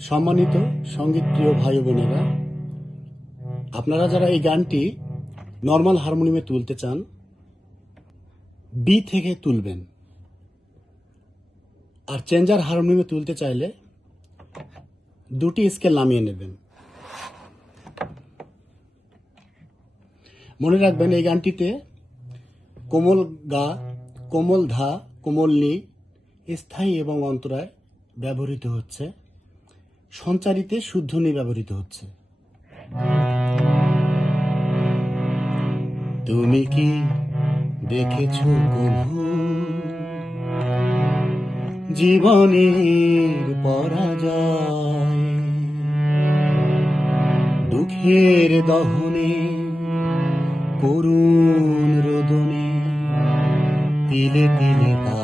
সম্মানিত সংগীত প্রিয় ভাই বোনেরা আপনারা যারা এই গানটি নর্মাল হারমোনিয়ামে তুলতে চান বি থেকে তুলবেন। আর চেঞ্জার হারমোনিয়ামে তুলতে চাইলে দুটি স্কেল নামিয়ে নেবেন। মনে রাখবেন এই গানটিতে কোমল গা, কোমল ধা, কোমল নি, স্থায়ী এবং অন্তরায় ব্যবহৃত হচ্ছে। সঞ্চারিতে শুদ্ধ শুদ্ধনি ব্যবহৃত হচ্ছে। তুমি কি দেখেছ জীবনের পরাজয়? দুঃখের দহনে, করুণ রোদনে তিলে তিলে তার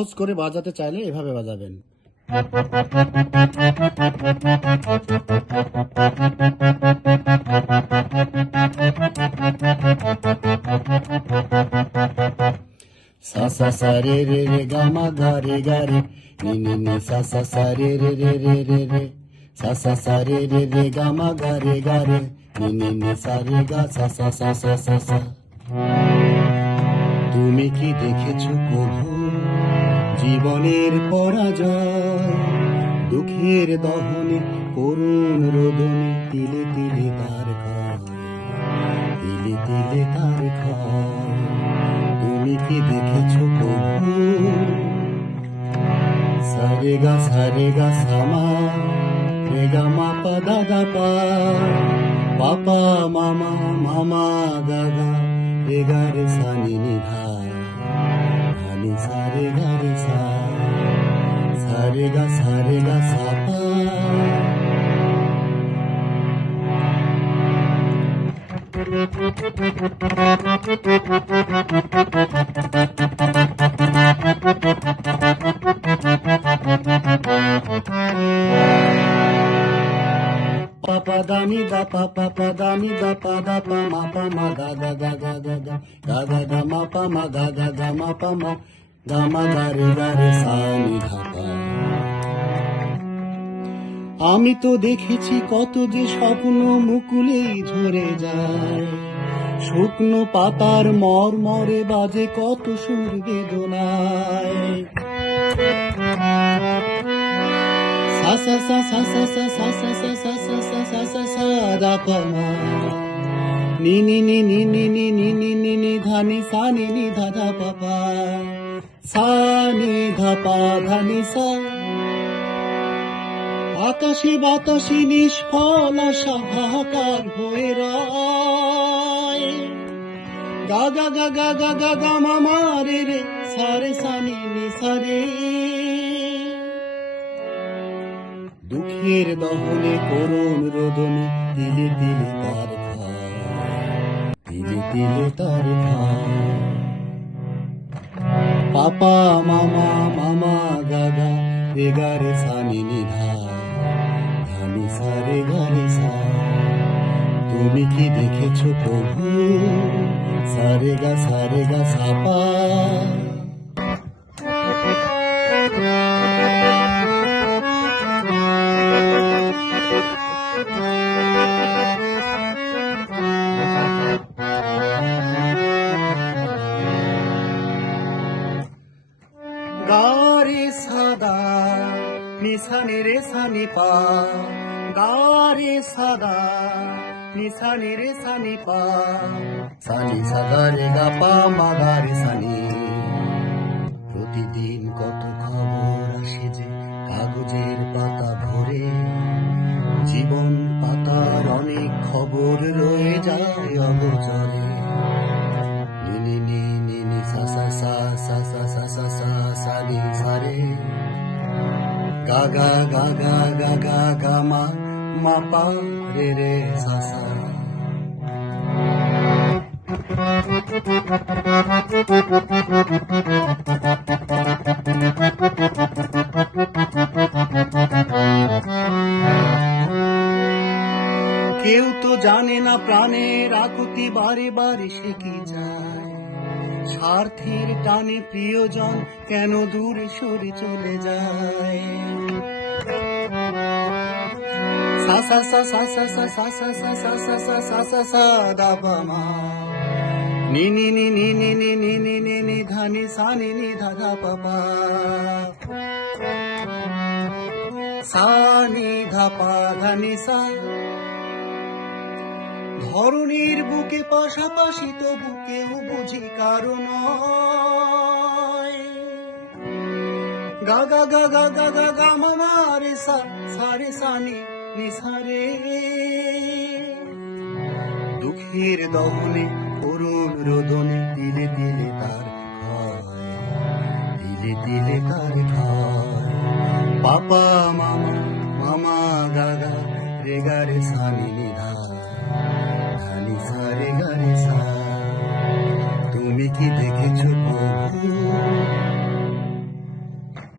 সহজ করে বাজাতে চাইলে এভাবে বাজাবেন তুমি কি দেখেছ কোভু জীবনের পরাজয়, দুঃখের দহনে, করুণ রোদনে, তিলে তিলে তার তিলে তিলে তার তুমি কি দেখেছ প্রভু? সারে গা সারে গা সামা রে গা মা পা দা দা পা, পাপা, মামা মামা গাগা রে গা রে সা নি れされがれさされがされがさ pa pa pa da ni da pa da pa ma pa ma ga ga ga ga ga ga ga ga ga ma pa ma ga ga ga ma pa ma ga ma ga re ga re sa ni dha pa আমি তো দেখেছি কত যে স্বপ্ন মুকুলেই ঝরে যায় শুকনো পাতার মর মরে বাজে কত সুর বেদনায় সা সা সা সা সা সা সা সা সা সা সা সা সা মা নি ধা নি সা নি আকাশে বাতাসে নিষ্ফল আশা হাহাকার হয়ে রয় গা গা গা গা গা গা মামা রে রে সারে সানি নি সারে দুঃখের দহনে করুণ রোদনে তিলে তিলে তার তিলে তিলে তার পাপা, মামা মামা, গাগা রে গা রে সানি নিধা। ধানি সা রে গা সা। তুমি কি দেখেছ প্রভু? সারে গা সারে গা, সাপা। নিশানি রে সানি পা গারে সাদা, নিশানি রে সানি পা, সানি সাদা রে গা পা, মা গা রে সানি। প্রতিদিন কত খবর আসে যে কাগজের পাতা ভরে, জীবন পাতার অনেক খবর রয়ে গা গা গা গা গা গা, মা মা, পা, রে রে, সা সা। কেউ তো জানে না প্রাণের আকুতি বারে বারে সে কি যায় স্বার্থের টানে প্রিয়জন কেন দূরে সরে চলে যায় সা সা সা সা সা সা সা সা সা সা সা সা সা সা সা দা মা নি সা নি ধা পা ধা নি সা ধরনীর বুকে পাশাপাশি তবু কেউ বুঝি কারণ গা গা গা গা গা গা মামা সা সারে সানি নিসারে দুঃখের দহনে, করুণ রোদনে, তিলে তিলে তার তিলে তিলে তার পাপা, মামা মামা গাগা রে, গা, রে সানি নিধা তুমি কি দেখেছ